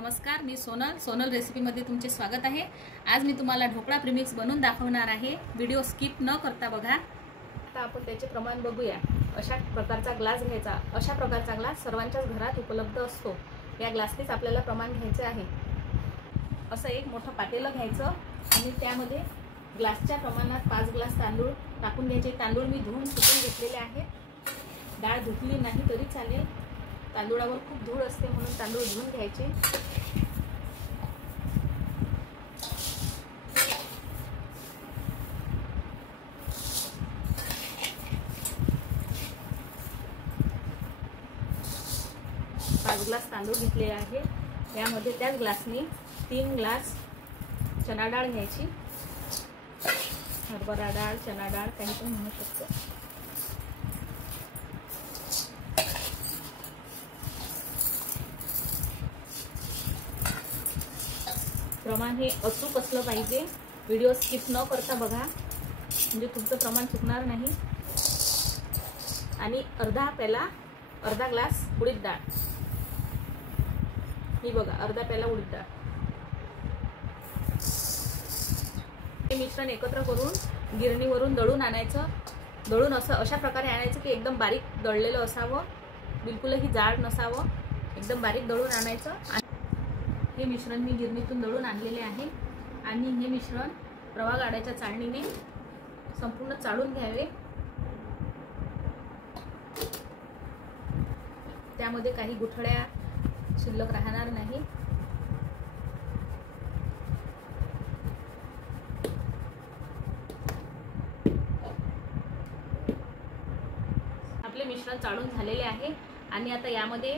नमस्कार, मी सोनल रेसिपीमध्ये तुमचे स्वागत आहे। आज मी तुम्हाला ढोकळा प्रीमिक्स बनवून दाखवणार आहे। व्हिडिओ स्किप न करता बघा। आता आपण त्याचे प्रमाण बघूया। अशा प्रकारचा ग्लास घ्यायचा। अशा प्रकारचा ग्लास सर्वांच्याच घरात उपलब्ध असतो। या ग्लासनेच आपल्याला प्रमाण घ्यायचे आहे। असं एक मोठं पातेलं घ्यायचं आणि त्यामध्ये ग्लासच्या प्रमाणात 5 ग्लास तांदूळ टाकून घ्यायचे। तांदूळ मी धुवून सुकवून घेतलेले आहेत। डाळ धुतली नाही तरी चालेल, तांदूळावर खूप धूळ असते म्हणून तांदूळ धुवून घ्यायचे। पाच ग्लास तांदूळ घेतले आहे। यामध्ये त्याच ग्लासने 3 ग्लास चणा डाळ घ्यायची। हरभरा डाळ, चणा डाळ काही पण म्हणू शकतो। प्रमाण हे अचूक असलं पाहिजे। व्हिडिओ स्किप न करता बघा, म्हणजे तुमचं प्रमाण चुकणार नाही। आणि अर्धा ग्लास उडीद डाळ, ही बघा अर्धा प्याला उडीद डाळ। हे मिश्रण एकत्र करून गिरणीवरून दळून आणायचं। दळून अशा प्रकारे आणायचं की एकदम बारीक दळलेलं असावं, बिलकुलही जाड नसावं, एकदम बारीक दळून आणायचं। हे मिश्रण मी गिरणीतून दळून आणलेले आहे आणि हे मिश्रण रवा गाड्याच्या चाळणीने संपूर्ण चाळून घ्यावे। त्यामध्ये काही गुठळ्या शिल्लक राहणार नाही। आपले मिश्रण चाळून झालेले आहे आणि आता यामध्ये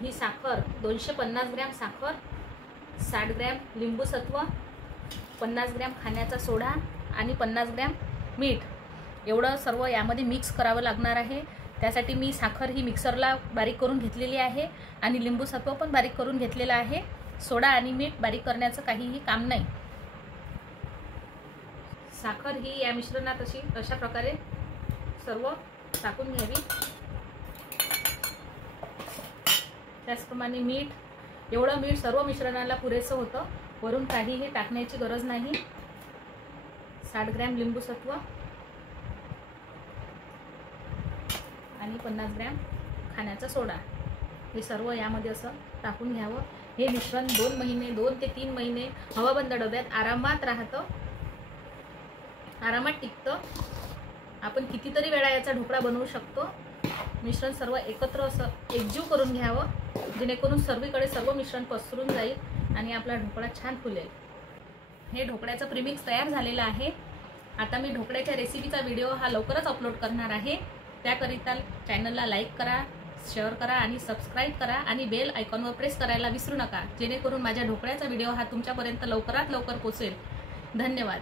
ही साखर 250 ग्रॅम साखर, 60 ग्रॅम लिंबू सत्व, 50 ग्रॅम खाण्याचा सोडा आणि 50 ग्रॅम मीठ एवढं सर्व यामध्ये मिक्स करावं लागणार आहे। त्यासाठी मी साखर ही मिक्सरला बारीक करून घेतलेली आहे आणि लिंबू सत्व पण बारीक करून घेतलेलं आहे। सोडा आणि मीठ बारीक करण्याचं काहीही काम नाही। साखर ही या मिश्रणात अशा प्रकारे सर्व टाकून घ्यावी। त्याचप्रमाणे मीठ, एवढं मीठ सर्व मिश्रणाला पुरेसं होतं, वरून काहीही टाकण्याची गरज नाही। 60 ग्रॅम लिंबू सत्व आणि 50 ग्रॅम खाण्याचा सोडा, हे सर्व यामध्ये असं टाकून घ्यावं। हे मिश्रण 2 ते 3 महिने हवाबंद डब्यात आरामात राहतं, आरामात टिकतं। आपण कितीतरी वेळा याचा ढोकळा बनवू शकतो। मिश्रण सर्व एकत्र असं एकजीव करून घ्यावं, जेणेकरून सर्वीकडे सर्व मिश्रण पसरून जाईल आणि आपला ढोकळा छान फुलेल। हे ढोकळ्याचं प्रीमिक्स तयार झालेलं आहे। आता मी ढोकळ्याच्या रेसिपीचा व्हिडिओ हा लवकरच अपलोड करणार आहे। त्याकरिता चॅनलला लाईक करा, शेअर करा आणि सबस्क्राईब करा आणि बेल आयकॉनवर प्रेस करायला विसरू नका, जेणेकरून माझ्या ढोकळ्याचा व्हिडिओ हा तुमच्यापर्यंत लवकरात लवकर पोहोचेल। धन्यवाद।